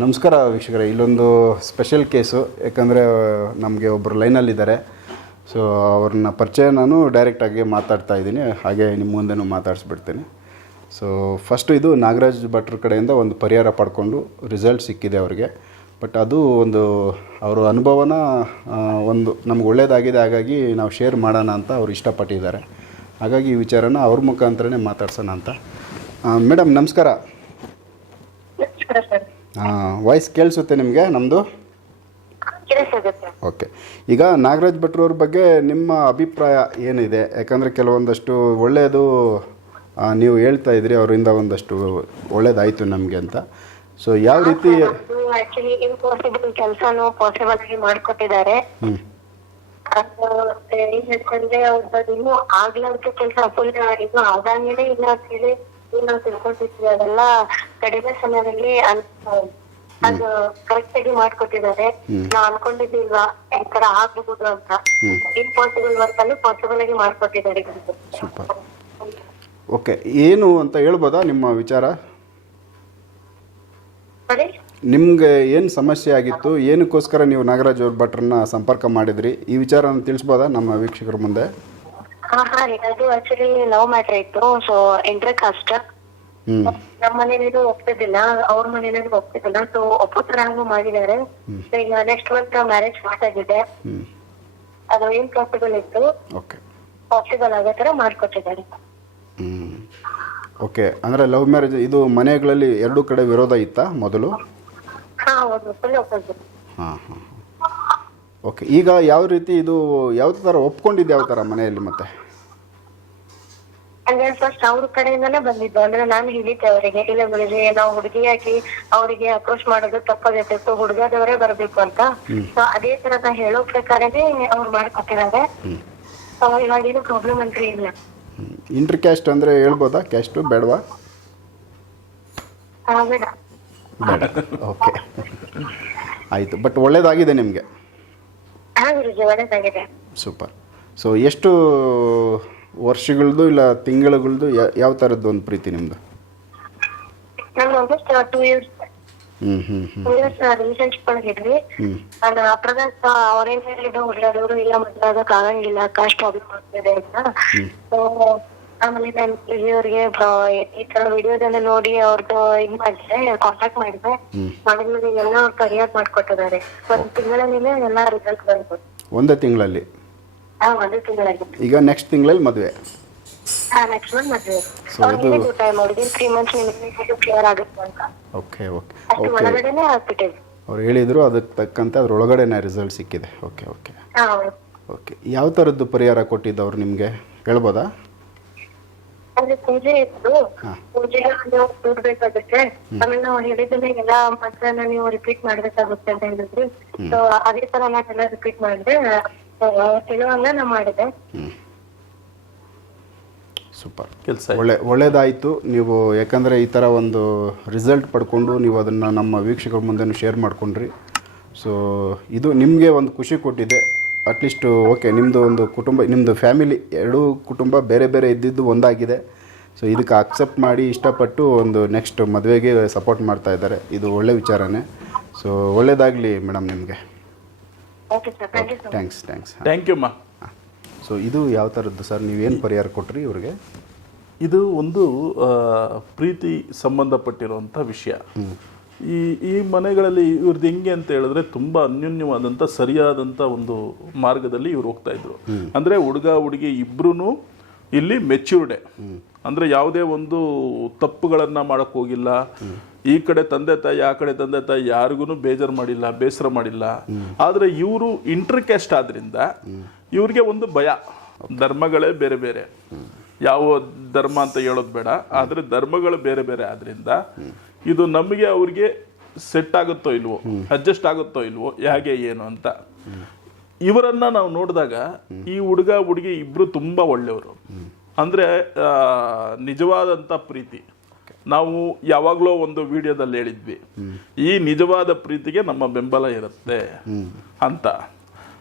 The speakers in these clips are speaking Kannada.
ನಮಸ್ಕಾರ ವೀಕ್ಷಕರೇ, ಇಲ್ಲೊಂದು ಸ್ಪೆಷಲ್ ಕೇಸು ಯಾಕಂದರೆ ನಮಗೆ ಒಬ್ಬರು ಲೈನಲ್ಲಿದ್ದಾರೆ ಸೊ ಅವ್ರನ್ನ ಪರಿಚಯ ನಾನು ಡೈರೆಕ್ಟಾಗಿ ಮಾತಾಡ್ತಾ ಇದ್ದೀನಿ. ಹಾಗೆ ನಿಮ್ಮ ಮುಂದೆನೂ ಮಾತಾಡಿಸ್ಬಿಡ್ತೀನಿ. ಸೊ ಫಸ್ಟು ಇದು ನಾಗರಾಜ್ ಭಟ್ರ ಕಡೆಯಿಂದ ಒಂದು ಪರಿಹಾರ ಪಡ್ಕೊಂಡು ರಿಸಲ್ಟ್ ಸಿಕ್ಕಿದೆ ಅವ್ರಿಗೆ. ಬಟ್ ಅದು ಒಂದು, ಅವರ ಅನುಭವನ ಒಂದು ನಮ್ಗೆ ಒಳ್ಳೆಯದಾಗಿದೆ ಹಾಗಾಗಿ ನಾವು ಶೇರ್ ಮಾಡೋಣ ಅಂತ ಅವ್ರು ಇಷ್ಟಪಟ್ಟಿದ್ದಾರೆ. ಹಾಗಾಗಿ ಈ ವಿಚಾರನ ಅವ್ರ ಮುಖಾಂತರನೇ ಮಾತಾಡ್ಸೋಣ ಅಂತ. ಮೇಡಮ್ ನಮಸ್ಕಾರ. ವಾಯ್ಸ್ ಕೇಳಿಸುತ್ತೆ ನಿಮಗೆ? ನಮ್ಮದು ಓಕೆ ಈಗ ನಾಗರಾಜ್ ಭಟ್ರವ್ರ ಬಗ್ಗೆ ನಿಮ್ಮ ಅಭಿಪ್ರಾಯ ಏನಿದೆ? ಯಾಕಂದರೆ ಕೆಲವೊಂದಷ್ಟು ಒಳ್ಳೆಯದು ನೀವು ಹೇಳ್ತಾ ಇದ್ರಿ ಅವರಿಂದ ಒಂದಷ್ಟು ಒಳ್ಳೇದಾಯಿತು ನಮಗೆ ಅಂತ. ಸೊ ಯಾವ ರೀತಿ ಆಕ್ಚುಲಿ ಇಂಪಾಸಿಬಲ್ ಕೆಲಸನು ಪಾಸಿಬಲ್ ಆಗಿ ಮಾಡ್ಕೊಟ್ಟಿದ್ದಾರೆ. ಹೇಳ್ತಂದ್ರೆ ಅವ್ರದ್ದು ಇನ್ನೂ ಆಗ್ಲಾರ್ದ ಕೆಲಸ ಫುಲ್ ಇನ್ನೂ ಆದಂಗೆನೆ ಇಲ್ಲ ಅಂತೇಳಿ ಏನ್ ನಾವು ತಿಳ್ಕೊಂಡಿದ್ವಿ. ಅದೆಲ್ಲ ಕಡಿಮೆ ಸಮಯದಲ್ಲಿ ಅದು ಕರೆಕ್ಟ್ ಆಗಿ ಮಾಡ್ಕೊಟ್ಟಿದ್ದಾರೆ. ನಾವ್ ಅನ್ಕೊಂಡಿದ್ದಿಲ್ವಾ? ಈ ತರ ಆಗಬಹುದು ಅಂತ. ಇಂಪಾಸಿಬಲ್ ವರ್ಕ್ ಅಲ್ಲಿ ಪಾಸಿಬಲ್ ಆಗಿ ಮಾಡ್ಕೊಟ್ಟಿದ್ದಾರೆ ಸೂಪರ್. ಓಕೆ ಏನು ಅಂತ ಹೇಳ್ಬೋದಾ ನಿಮ್ಮ ವಿಚಾರ? ಸರಿ. ನಿಮಗೆ ಏನು ಸಮಸ್ಯೆ ಆಗಿತ್ತು? ಏನಕ್ಕೋಸ್ಕರ ನೀವು ನಾಗರಾಜ್ ಅವ್ರ ಭಟ್ರನ್ನ ಸಂಪರ್ಕ ಮಾಡಿದ್ರಿ? ಈ ವಿಚಾರನ ತಿಳಿಸ್ಬೋದಾ ನಮ್ಮ ವೀಕ್ಷಕರ ಮುಂದೆ? ಹಾ ಹಾ ಅದು ಆಕ್ಚುಲಿ ಲವ್ ಮ್ಯಾಟ್ರ್ ಇತ್ತು. ಸೊ ಎಂಟ್ರೆ ಕಷ್ಟ ಹ್ಞೂ ನಮ್ಮ ಮನೇಲಿ ಒಪ್ತಿದ್ದಿಲ್ಲ ಅವ್ರ ಮನೇಲಿ ಒಪ್ತಿದ್ದಿಲ್ಲ. ಸೊ ಒಪ್ಪತ್ರ ಹಂಗು ಮಾಡಿದ್ದಾರೆ ಸೊ ಈಗ ನೆಕ್ಸ್ಟ್ ಮಂತ್ ಮ್ಯಾರೇಜ್ ಮಾತಾಗಿದೆ ಅದು ಏನ್ ಪಾಸಿಬಲ್ ಇತ್ತು? ಓಕೆ ಪಾಸಿಬಲ್ ಆಗೋ ತರ ಮಾಡ್ಕೊಟ್ಟಿದ್ದಾರೆ. ಓಕೆ ಅಂದ್ರೆ ಲವ್ ಮ್ಯಾರೇಜ್ ಇದು ಮನೆಗಳಲ್ಲಿ ಎರಡೂ ಕಡೆ ವಿರೋಧ ಇತ್ತಾ ಮೊದಲು? ಹಾ ಹೌದು. ಫುಲ್ ಹಾಂ ಹಾಂ ಓಕೆ ಈಗ ಯಾವ ರೀತಿ ಇದು ಯಾವ ಥರ ಒಪ್ಕೊಂಡಿದ್ದು ಯಾವ ಥರ ಮನೆಯಲ್ಲಿ ಮತ್ತೆ? ಅಂದ್ರೆ ಫಸ್ಟ್ ಅವ್ರ ಕಡೆಯಿಂದಾನೇ ಬಂದಿದ್ದು. ಅಂದ್ರೆ ನಾನು ಹೇಳಿದ್ದೆ ಅವರಿಗೆ ಇಲ್ಲ ನಾವ್ ನಾವು ಹುಡುಗಿಯಾಗಿ ಅವರಿಗೆ ಅಪ್ರೋಚ್ ಮಾಡೋದು ತಪ್ಪಾಗೈತೆ ಸೊ ಹುಡುಗದವರೇ ಬರ್ಬೇಕು ಅಂತ. ಸೊ ಅದೇ ತರದ ಹೇಳೋ ಪ್ರಕಾರನೇ ಅವ್ರು ಮಾಡ್ಕೊಟ್ಟಿದ್ದಾರೆ. ಸೊ ಇವಾಗ ಏನು ಪ್ರಾಬ್ಲಮ್ ಅಂತ ಇಲ್ಲ. ಇಂಟರ್ ಕ್ಯಾಸ್ಟ್ ಅಂದ್ರೆ ಹೇಳ್ಬೋದಾ? ಕ್ಯಾಸ್ಟ್ ಬೇಡವಾ? ಬೇಡ. ಬೇಡ. ಓಕೆ ಆಯ್ತು. ಬಟ್ ಒಳ್ಳೇದಾಗಿದೆ ನಿಮಗೆ. ಸೂಪರ್ ಸೊ ಎಷ್ಟು ವರ್ಷಗಳದ್ದು ಇಲ್ಲ ತಿಂಗಳುಗಳದ್ದು ಯಾವ ಥರದ್ದು ಒಂದು ಪ್ರೀತಿ ನಿಮ್ಮದು ನಾನು almost two years two years relationship ಒಳಗಿದ್ವಿ ಹ್ಞೂ ನಾನು ಅಪ್ರದಾಸ ಅವ್ರೇನ್ ಹೇಳಿದ್ರು ಹುಡುಗರು ಇಲ್ಲ ಮದ್ವೆ ಆಗಕ್ ಆಗಂಗಿಲ್ಲ ಕಾಸ್ಟ್ ಪ್ರಾಬ್ಲಮ್ ಆಗ್ತಿದೆ ಅಂತ. ಸೊ ಆಮೇಲೆ ನಾನು ಇಲ್ಲಿಯವರಿಗೆ ಈ ತರ ವಿಡಿಯೋದನ್ನ ನೋಡಿ ಅವ್ರದ್ದು ಇದ್ ಮಾಡಿದ್ರೆ ಕಾಂಟ್ಯಾಕ್ಟ್ ಮಾಡಿದ್ರೆ ಮಾಡಿದ್ಮೇಲೆ ಎಲ್ಲ ಅವ್ರು ಪರಿಹಾರ ಮಾಡ್ಕೊಟ್ಟಿದ್ದಾರೆ. ಒಂದ್ ತಿಂಗಳಲ್ಲಿ ಎಲ್ಲ ರಿಸಲ್ಟ್ ಬಂತು. ಒಂದೇ ತಿಂಗಳಲ್ಲಿ? ಈಗ ನೆಕ್ಸ್ಟ್ ತಿಂಗಳಲ್ಲಿ ಮದುವೆ. ಅವ್ರು ಓಕೆ ಓಕೆ ಅವ್ರು ಹೇಳಿದರು ಅದಕ್ಕೆ ತಕ್ಕಂತೆ ಅದ್ರೊಳಗಡೆನೇ ರಿಸಲ್ಟ್ ಸಿಕ್ಕಿದೆ. ಓಕೆ ಓಕೆ ಓಕೆ ಯಾವ ಥರದ್ದು ಪರಿಹಾರ ಕೊಟ್ಟಿದ್ದವ್ರು ನಿಮಗೆ? ಹೇಳ್ಬೋದಾ? ಪೂಜೆ ಇತ್ತು. ಪೂಜೆಗೆ ನೀವು ದುಡ್ಡು ಬೇಕಾಗುತ್ತೆ. ಆಮೇಲೆ ನಾವು ಹೇಳಿದ್ದನ್ನ ಎಲ್ಲ ಮಂತ್ರನ ನೀವು ರಿಪೀಟ್ ಮಾಡ್ಬೇಕಾಗುತ್ತೆ ಅಂತ ಹೇಳಿದ್ರಿ. ಸೊ ಅದೇ ತರ ನಾನೆಲ್ಲ ರಿಪೀಟ್ ಮಾಡಿದೆ ತಿಳುವಂಗ ನಾ ಮಾಡಿದೆ. ಸೂಪರ್. ಕೆಲಸ ಒಳ್ಳೆ ಒಳ್ಳೇದಾಯಿತು. ನೀವು ಯಾಕಂದರೆ ಈ ಥರ ಒಂದು ರಿಸಲ್ಟ್ ಪಡ್ಕೊಂಡು ನೀವು ಅದನ್ನು ನಮ್ಮ ವೀಕ್ಷಕರ ಮುಂದೆ ಶೇರ್ ಮಾಡ್ಕೊಂಡ್ರಿ. ಸೊ ಇದು ನಿಮಗೆ ಒಂದು ಖುಷಿ ಕೊಟ್ಟಿದೆ. ಅಟ್ಲೀಸ್ಟ್ ಓಕೆ ನಿಮ್ಮದು ಒಂದು ಕುಟುಂಬ ನಿಮ್ಮದು ಫ್ಯಾಮಿಲಿ ಎರಡೂ ಕುಟುಂಬ ಬೇರೆ ಬೇರೆ ಇದ್ದಿದ್ದು ಒಂದಾಗಿದೆ. ಸೊ ಇದಕ್ಕೆ ಅಕ್ಸೆಪ್ಟ್ ಮಾಡಿ ಇಷ್ಟಪಟ್ಟು ಒಂದು ನೆಕ್ಸ್ಟ್ ಮದುವೆಗೆ ಸಪೋರ್ಟ್ ಮಾಡ್ತಾ ಇದ್ದಾರೆ. ಇದು ಒಳ್ಳೆ ವಿಚಾರನೇ. ಸೊ ಒಳ್ಳೇದಾಗಲಿ ಮೇಡಮ್ ನಿಮಗೆ. Okay sir thank you so thanks thanks thank you ಮಾ ಸೊ ಇದು ಯಾವ ಥರದ್ದು ಸರ್ ನೀವೇನು ಪರಿಹಾರ ಕೊಟ್ರಿ ಇವ್ರಿಗೆ? ಇದು ಒಂದು ಆ, ಪ್ರೀತಿ ಸಂಬಂಧಪಟ್ಟಿರುವಂಥ ವಿಷಯ. ಈ ಈ ಮನೆಗಳಲ್ಲಿ ಇವ್ರದ್ದು ಹೆಂಗೆ ಅಂತ ಹೇಳಿದ್ರೆ ತುಂಬ ಅನ್ಯೋನ್ಯವಾದಂಥ ಸರಿಯಾದಂಥ ಒಂದು ಮಾರ್ಗದಲ್ಲಿ ಇವ್ರು ಹೋಗ್ತಾ ಇದ್ರು. ಅಂದರೆ ಹುಡುಗ ಹುಡುಗಿ ಇಬ್ರು ಇಲ್ಲಿ ಮೆಚ್ಯೂರ್ಡೆ ಅಂದರೆ ಯಾವುದೇ ಒಂದು ತಪ್ಪುಗಳನ್ನು ಮಾಡಕ್ ಹೋಗಿಲ್ಲ. ಈ ಕಡೆ ತಂದೆ ತಾಯಿ, ಆ ಕಡೆ ತಂದೆ ತಾಯಿ ಯಾರಿಗೂ ಬೇಜಾರು ಮಾಡಿಲ್ಲ, ಬೇಸರ ಮಾಡಿಲ್ಲ. ಆದರೆ ಇವರು ಇಂಟರ್ ಆದ್ರಿಂದ ಇವ್ರಿಗೆ ಒಂದು ಭಯ. ಧರ್ಮಗಳೇ ಬೇರೆ ಬೇರೆ. ಯಾವ ಧರ್ಮ ಅಂತ ಹೇಳೋದು ಬೇಡ. ಆದರೆ ಧರ್ಮಗಳು ಬೇರೆ ಬೇರೆ ಆದ್ರಿಂದ ಇದು ನಮಗೆ ಅವ್ರಿಗೆ ಸೆಟ್ ಆಗುತ್ತೋ ಇಲ್ವೋ ಅಡ್ಜಸ್ಟ್ ಆಗುತ್ತೋ ಇಲ್ವೋ, ಹೇಗೆ ಏನು ಅಂತ. ಇವರನ್ನ ನಾವು ನೋಡಿದಾಗ ಈ ಹುಡುಗ, ಹುಡುಗಿ ಇಬ್ರು ತುಂಬಾ ಒಳ್ಳೆಯವರು. ಅಂದ್ರೆ ನಿಜವಾದಂತ ಪ್ರೀತಿ. ನಾವು ಯಾವಾಗಲೋ ಒಂದು ವಿಡಿಯೋದಲ್ಲಿ ಹೇಳಿದ್ವಿ ಈ ನಿಜವಾದ ಪ್ರೀತಿಗೆ ನಮ್ಮ ಬೆಂಬಲ ಇರುತ್ತೆ ಅಂತ.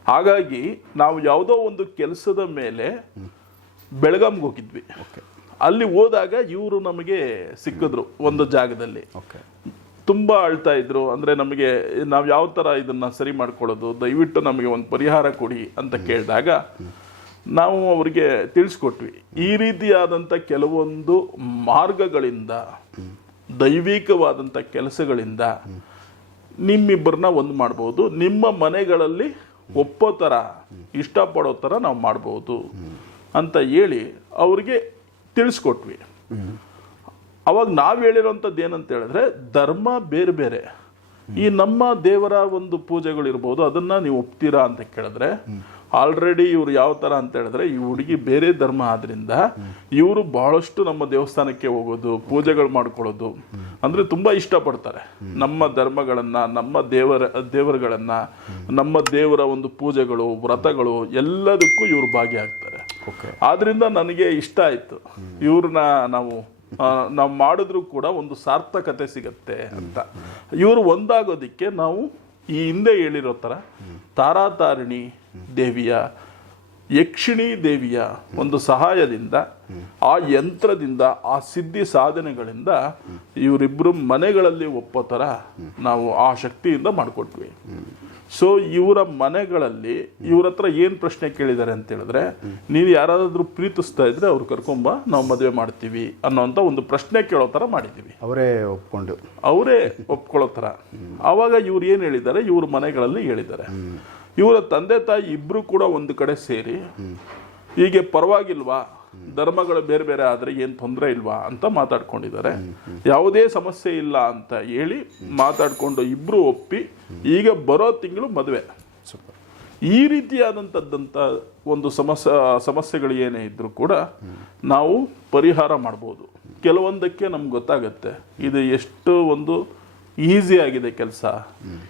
ಹಾಗಾಗಿ ನಾವು ಯಾವುದೋ ಒಂದು ಕೆಲಸದ ಮೇಲೆ ಬೆಳಗಾಂಗೆ ಹೋಗಿದ್ವಿ. ಅಲ್ಲಿ ಹೋದಾಗ ಇವರು ನಮಗೆ ಸಿಕ್ಕಿದ್ರು ಒಂದು ಜಾಗದಲ್ಲಿ. ತುಂಬ ಅಳ್ತಾ ಇದ್ರು ಅಂದರೆ ನಮಗೆ ನಾವು ಯಾವ ಥರ ಇದನ್ನು ಸರಿ ಮಾಡ್ಕೊಳ್ಳೋದು ದಯವಿಟ್ಟು ನಮಗೆ ಒಂದು ಪರಿಹಾರ ಕೊಡಿ ಅಂತ ಕೇಳಿದಾಗ ನಾವು ಅವರಿಗೆ ತಿಳಿಸ್ಕೊಟ್ವಿ. ಈ ರೀತಿಯಾದಂಥ ಕೆಲವೊಂದು ಮಾರ್ಗಗಳಿಂದ ದೈವಿಕವಾದಂಥ ಕೆಲಸಗಳಿಂದ ನಿಮ್ಮಿಬ್ಬರನ್ನ ಒಂದು ಮಾಡ್ಬೋದು. ನಿಮ್ಮ ಮನೆಗಳಲ್ಲಿ ಒಪ್ಪೋ ಥರ ಇಷ್ಟಪಡೋ ಥರ ನಾವು ಮಾಡ್ಬೋದು ಅಂತ ಹೇಳಿ ಅವ್ರಿಗೆ ತಿಳಿಸ್ಕೊಟ್ವಿ. ಅವಾಗ ನಾವು ಹೇಳಿರೋಂಥದ್ದು ಏನಂತ ಹೇಳಿದ್ರೆ, ಧರ್ಮ ಬೇರೆ ಬೇರೆ. ಈ ನಮ್ಮ ದೇವರ ಒಂದು ಪೂಜೆಗಳಿರ್ಬೋದು, ಅದನ್ನು ನೀವು ಒಪ್ತೀರಾ ಅಂತ ಕೇಳಿದ್ರೆ ಆಲ್ರೆಡಿ ಇವರು ಯಾವ ಥರ ಅಂತ ಹೇಳಿದ್ರೆ ಈ ಹುಡುಗಿ ಬೇರೆ ಧರ್ಮ ಆದ್ರಿಂದ ಇವರು ಬಹಳಷ್ಟು ನಮ್ಮ ದೇವಸ್ಥಾನಕ್ಕೆ ಹೋಗೋದು ಪೂಜೆಗಳು ಮಾಡ್ಕೊಳ್ಳೋದು ಅಂದರೆ ತುಂಬ ಇಷ್ಟಪಡ್ತಾರೆ. ನಮ್ಮ ಧರ್ಮಗಳನ್ನು ನಮ್ಮ ದೇವರ ದೇವರುಗಳನ್ನು ನಮ್ಮ ದೇವರ ಒಂದು ಪೂಜೆಗಳು ವ್ರತಗಳು ಎಲ್ಲದಕ್ಕೂ ಇವರು ಭಾಗಿಯಾಗ್ತಾರೆ. ಆದ್ರಿಂದ ನನಗೆ ಇಷ್ಟ ಆಯಿತು. ಇವ್ರನ್ನ ನಾವು ನಾವು ಮಾಡಿದ್ರು ಕೂಡ ಒಂದು ಸಾರ್ಥಕತೆ ಸಿಗತ್ತೆ ಅಂತ. ಇವರು ಒಂದಾಗೋದಿಕ್ಕೆ ನಾವು ಈ ಹಿಂದೆ ಹೇಳಿರೋ ಥರ ತಾರಾತಾರಿಣಿ ದೇವಿಯ ಯಕ್ಷಿಣಿ ದೇವಿಯ ಒಂದು ಸಹಾಯದಿಂದ ಆ ಯಂತ್ರದಿಂದ ಆ ಸಿದ್ಧಿ ಸಾಧನೆಗಳಿಂದ ಇವರಿಬ್ಬರು ಮನೆಗಳಲ್ಲಿ ಒಪ್ಪೋ ಥರ ನಾವು ಆ ಶಕ್ತಿಯಿಂದ ಮಾಡಿಕೊಟ್ವಿ. ಸೊ ಇವರ ಮನೆಗಳಲ್ಲಿ ಇವ್ರ ಹತ್ರ ಏನು ಪ್ರಶ್ನೆ ಕೇಳಿದ್ದಾರೆ ಅಂತ ಹೇಳಿದ್ರೆ ನೀವು ಯಾರಾದರೂ ಪ್ರೀತಿಸ್ತಾ ಇದ್ರೆ ಅವ್ರು ಕರ್ಕೊಂಬ ನಾವು ಮದುವೆ ಮಾಡ್ತೀವಿ ಅನ್ನೋಂಥ ಒಂದು ಪ್ರಶ್ನೆ ಕೇಳೋ ಥರ ಮಾಡಿದ್ದೀವಿ ಅವರೇ ಒಪ್ಕೊಂಡು. ಅವರೇ ಒಪ್ಕೊಳ್ಳೋ ಥರ ಆವಾಗ ಇವ್ರು ಏನು ಹೇಳಿದ್ದಾರೆ? ಇವ್ರ ಮನೆಗಳಲ್ಲಿ ಹೇಳಿದ್ದಾರೆ. ಇವರ ತಂದೆ ತಾಯಿ ಇಬ್ಬರು ಕೂಡ ಒಂದು ಕಡೆ ಸೇರಿ ಹೀಗೆ ಪರವಾಗಿಲ್ವಾ? ಧರ್ಮಗಳು ಬೇರೆ ಬೇರೆ ಆದರೆ ಏನು ತೊಂದರೆ ಇಲ್ವಾ ಅಂತ ಮಾತಾಡ್ಕೊಂಡಿದ್ದಾರೆ. ಯಾವುದೇ ಸಮಸ್ಯೆ ಇಲ್ಲ ಅಂತ ಹೇಳಿ ಮಾತಾಡಿಕೊಂಡು ಇಬ್ಬರು ಒಪ್ಪಿ ಈಗ ಬರೋ ತಿಂಗಳು ಮದುವೆ. ಈ ರೀತಿಯಾದಂಥದ್ದಂಥ ಒಂದು ಸಮಸ್ಯೆ ಸಮಸ್ಯೆಗಳು ಏನೇ ಇದ್ದರೂ ಕೂಡ ನಾವು ಪರಿಹಾರ ಮಾಡ್ಬೋದು. ಕೆಲವೊಂದಕ್ಕೆ ನಮ್ಗೆ ಗೊತ್ತಾಗತ್ತೆ. ಇದು ಎಷ್ಟು ಒಂದು ಈಸಿ ಆಗಿದೆ ಕೆಲಸ.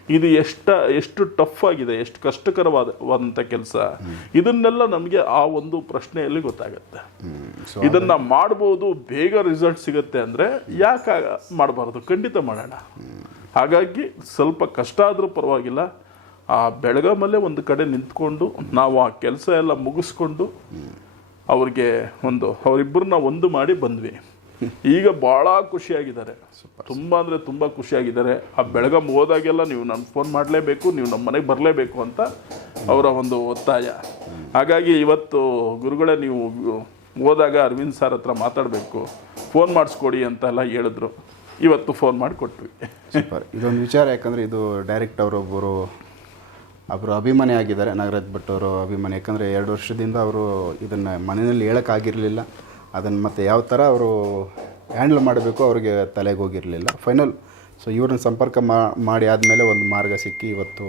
ಇದು ಎಷ್ಟ, ಎಷ್ಟು ಟಫ್ ಆಗಿದೆ, ಎಷ್ಟು ಕಷ್ಟಕರವಾದಂಥ ಕೆಲಸ. ಇದನ್ನೆಲ್ಲ ನಮಗೆ ಆ ಒಂದು ಪ್ರಶ್ನೆಯಲ್ಲಿ ಗೊತ್ತಾಗುತ್ತೆ. ಇದನ್ನ ಮಾಡ್ಬೋದು, ಬೇಗ ರಿಸಲ್ಟ್ ಸಿಗುತ್ತೆ ಅಂದ್ರೆ ಯಾಕೆ ಮಾಡಬಾರ್ದು? ಖಂಡಿತ ಮಾಡೋಣ. ಹಾಗಾಗಿ ಸ್ವಲ್ಪ ಕಷ್ಟ ಆದರೂ ಪರವಾಗಿಲ್ಲ. ಆ ಬೆಳಗಾಮಲ್ಲೇ ಒಂದು ಕಡೆ ನಿಂತ್ಕೊಂಡು ನಾವು ಆ ಕೆಲಸ ಎಲ್ಲ ಮುಗಿಸ್ಕೊಂಡು ಅವ್ರಿಗೆ ಒಂದು, ಅವರಿಬ್ಬರನ್ನ ಒಂದು ಮಾಡಿ ಬಂದ್ವಿ. ಈಗ ಬಹಳ ಖುಷಿಯಾಗಿದ್ದಾರೆ. ತುಂಬಾ ಅಂದ್ರೆ ತುಂಬಾ ಖುಷಿಯಾಗಿದ್ದಾರೆ. ಆ ಬೆಳಗಾಂ ಹೋದಾಗೆಲ್ಲ ನೀವು ನನ್ನ ಫೋನ್ ಮಾಡಲೇಬೇಕು ನೀವು ನಮ್ಮ ಮನೆಗೆ ಬರಲೇಬೇಕು ಅಂತ ಅವರ ಒಂದು ಒತ್ತಾಯ. ಹಾಗಾಗಿ ಇವತ್ತು ಗುರುಗಳೇ ನೀವು ಹೋದಾಗ ಅರವಿಂದ್ ಸರ್ ಹತ್ರ ಮಾತಾಡಬೇಕು. ಫೋನ್ ಮಾಡಿಸ್ಕೊಡಿ ಅಂತೆಲ್ಲ ಹೇಳಿದ್ರು. ಇವತ್ತು ಫೋನ್ ಮಾಡಿಕೊಟ್ವಿ. ಸೂಪರ್ ಇದೊಂದು ವಿಚಾರ ಯಾಕಂದರೆ ಇದು ಡೈರೆಕ್ಟ್ ಅವರೊಬ್ಬರು ಅವರು ಅಭಿಮಾನಿ ಆಗಿದ್ದಾರೆ. ನಾಗರಾಜ್ ಭಟ್ ಅವರು ಅಭಿಮಾನಿ. ಯಾಕಂದರೆ ಎರಡು ವರ್ಷದಿಂದ ಅವರು ಇದನ್ನು ಮನೆಯಲ್ಲಿ ಹೇಳೋಕ್ಕಾಗಿರಲಿಲ್ಲ ಅದನ್ನು ಮತ್ತೆ ಯಾವ ಥರ ಅವರು ಹ್ಯಾಂಡಲ್ ಮಾಡಬೇಕು ಅವ್ರಿಗೆ ತಲೆಗೆ ಹೋಗಿರಲಿಲ್ಲ ಫೈನಲ್ ಸೊ ಇವ್ರನ್ನ ಸಂಪರ್ಕ ಮಾಡಿ ಆದಮೇಲೆ ಒಂದು ಮಾರ್ಗ ಸಿಕ್ಕಿ ಇವತ್ತು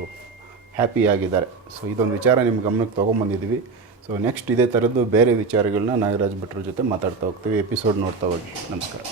ಹ್ಯಾಪಿಯಾಗಿದ್ದಾರೆ ಸೊ ಇದೊಂದು ವಿಚಾರ ನಿಮ್ಮ ಗಮನಕ್ಕೆ ತೊಗೊಂಬಂದಿದ್ವಿ. ಸೊ ನೆಕ್ಸ್ಟ್ ಇದೇ ಥರದ್ದು ಬೇರೆ ವಿಚಾರಗಳನ್ನ ನಾಗರಾಜ್ ಭಟ್ರ ಜೊತೆ ಮಾತಾಡ್ತಾ ಹೋಗ್ತೀವಿ. ಎಪಿಸೋಡ್ ನೋಡ್ತಾ ಹೋಗಿ. ನಮಸ್ಕಾರ.